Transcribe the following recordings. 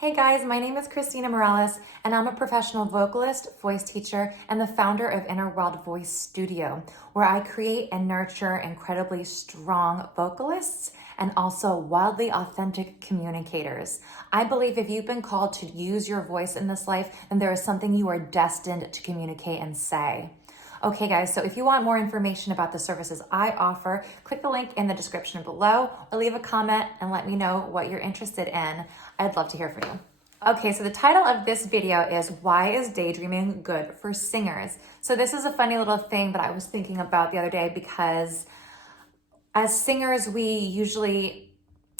Hey guys, my name is Christina Morales, and I'm a professional vocalist, voice teacher, and the founder of Inner World Voice Studio, where I create and nurture incredibly strong vocalists and also wildly authentic communicators. I believe if you've been called to use your voice in this life, then there is something you are destined to communicate and say. Okay guys, so if you want more information about the services I offer, click the link in the description below or leave a comment and let me know what you're interested in. I'd love to hear from you. Okay, so the title of this video is Why is Daydreaming Good for Singers? So this is a funny little thing that I was thinking about the other day because as singers, we usually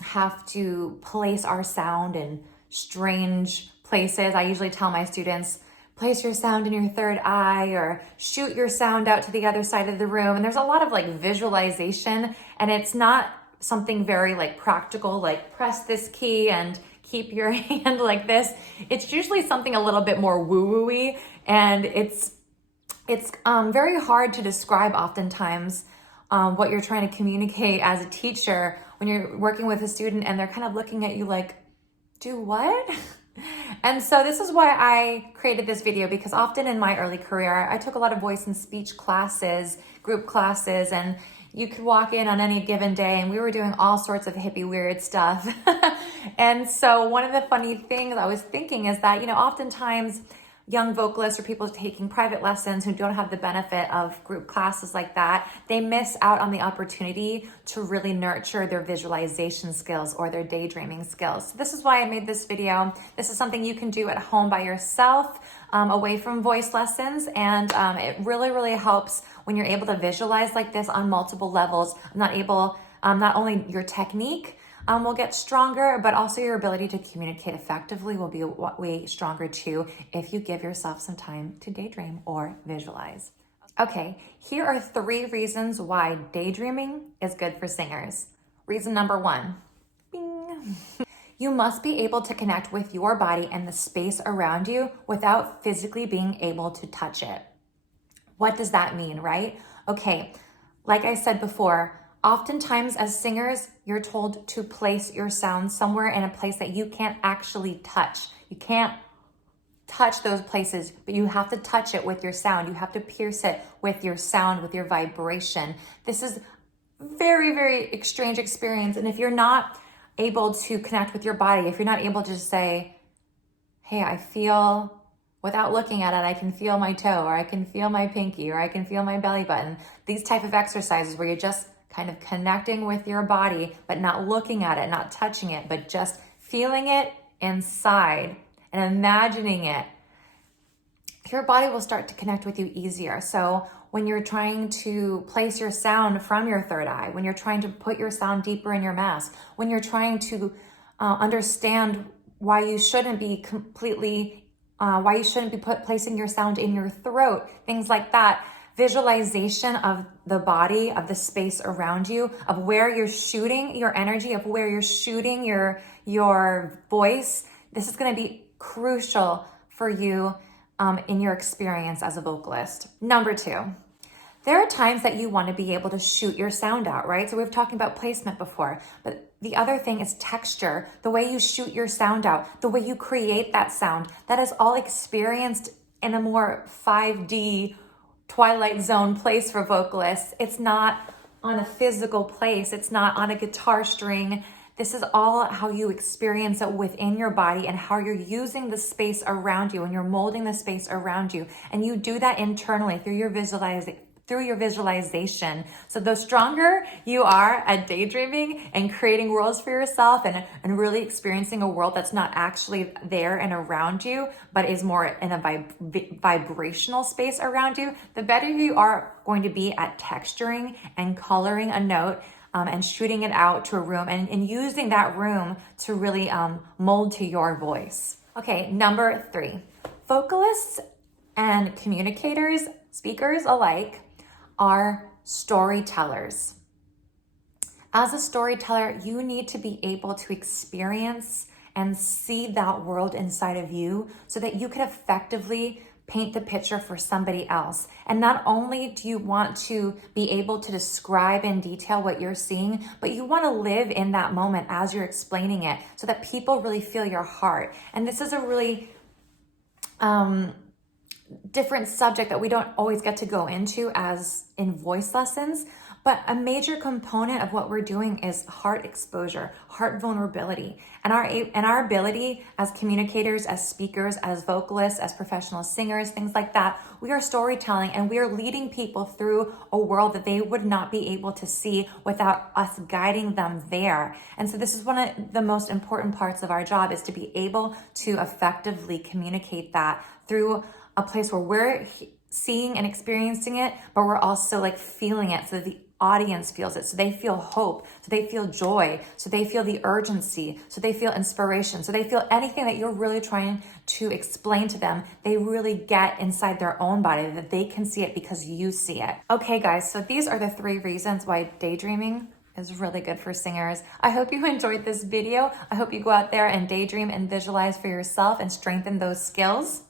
have to place our sound in strange places. I usually tell my students, place your sound in your third eye or shoot your sound out to the other side of the room. And there's a lot of visualization, and it's not something very practical, like press this key and keep your hand like this. It's usually something a little bit more woo-woo-y, and it's very hard to describe oftentimes what you're trying to communicate as a teacher when you're working with a student and they're kind of looking at you like, do what? And so this is why I created this video, because often in my early career, I took a lot of voice and speech classes, group classes, and you could walk in on any given day and we were doing all sorts of hippie weird stuff. And so one of the funny things I was thinking is that, oftentimes young vocalists or people taking private lessons who don't have the benefit of group classes like that, they miss out on the opportunity to really nurture their visualization skills or their daydreaming skills. So this is why I made this video. This is something you can do at home by yourself, away from voice lessons. And it really, really helps when you're able to visualize like this on multiple levels. Not only your technique will get stronger, but also your ability to communicate effectively will be way stronger too if you give yourself some time to daydream or visualize. Okay, here are 3 reasons why daydreaming is good for singers. Reason number 1, bing. You must be able to connect with your body and the space around you without physically being able to touch it. What does that mean, right? Okay, like I said before, oftentimes as singers, you're told to place your sound somewhere in a place that you can't actually touch. You can't touch those places, but you have to touch it with your sound. You have to pierce it with your sound, with your vibration. This is very, very strange experience. And if you're not able to connect with your body, if you're not able to just say, hey, I feel, without looking at it, I can feel my toe, or I can feel my pinky, or I can feel my belly button. These type of exercises where you're just kind of connecting with your body, but not looking at it, not touching it, but just feeling it inside and imagining it, your body will start to connect with you easier. So when you're trying to place your sound from your third eye, when you're trying to put your sound deeper in your mask, when you're trying to understand why you shouldn't be placing your sound in your throat, things like that, visualization of the body, of the space around you, of where you're shooting your energy, of where you're shooting your voice. This is going to be crucial for you in your experience as a vocalist. Number 2, there are times that you want to be able to shoot your sound out, right? So we've talked about placement before, but the other thing is texture, the way you shoot your sound out, the way you create that sound. That is all experienced in a more 5D Twilight Zone place for vocalists. It's not on a physical place. It's not on a guitar string. This is all how you experience it within your body and how you're using the space around you and you're molding the space around you. And you do that internally through your visualization. So the stronger you are at daydreaming and creating worlds for yourself and really experiencing a world that's not actually there and around you, but is more in a vibrational space around you, the better you are going to be at texturing and coloring a note and shooting it out to a room and using that room to really mold to your voice. Okay, number 3, vocalists and communicators, speakers alike, are storytellers. As a storyteller, you need to be able to experience and see that world inside of you so that you can effectively paint the picture for somebody else. And not only do you want to be able to describe in detail what you're seeing, but you want to live in that moment as you're explaining it so that people really feel your heart. And this is a really different subject that we don't always get to go into as in voice lessons. But a major component of what we're doing is heart exposure, heart vulnerability, and our ability as communicators, as speakers, as vocalists, as professional singers, things like that. We are storytelling, and we are leading people through a world that they would not be able to see without us guiding them there. And so this is one of the most important parts of our job, is to be able to effectively communicate that through a place where we're seeing and experiencing it, but we're also like feeling it, so that the audience feels it, so they feel hope, so they feel joy, so they feel the urgency, so they feel inspiration, so they feel anything that you're really trying to explain to them, they really get inside their own body, that they can see it because you see it. Okay guys, so these are the 3 reasons why daydreaming is really good for singers. I hope you enjoyed this video. I hope you go out there and daydream and visualize for yourself and strengthen those skills.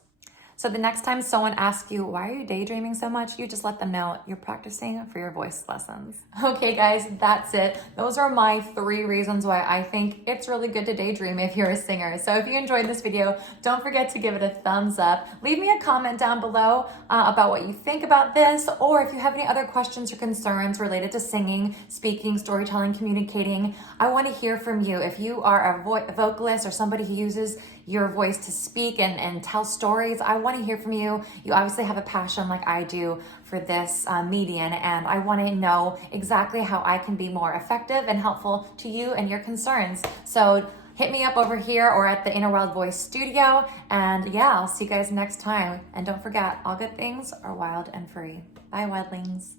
So the next time someone asks you, why are you daydreaming so much? You just let them know you're practicing for your voice lessons. Okay guys, that's it. Those are my 3 reasons why I think it's really good to daydream if you're a singer. So if you enjoyed this video, don't forget to give it a thumbs up. Leave me a comment down below about what you think about this, or if you have any other questions or concerns related to singing, speaking, storytelling, communicating. I want to hear from you. If you are a vocalist or somebody who uses your voice to speak and tell stories, I want to hear from you. You obviously have a passion like I do for this medium, and I want to know exactly how I can be more effective and helpful to you and your concerns. So hit me up over here or at the Inner Wild Voice Studio, and yeah, I'll see you guys next time. And don't forget, all good things are wild and free. Bye, wildlings.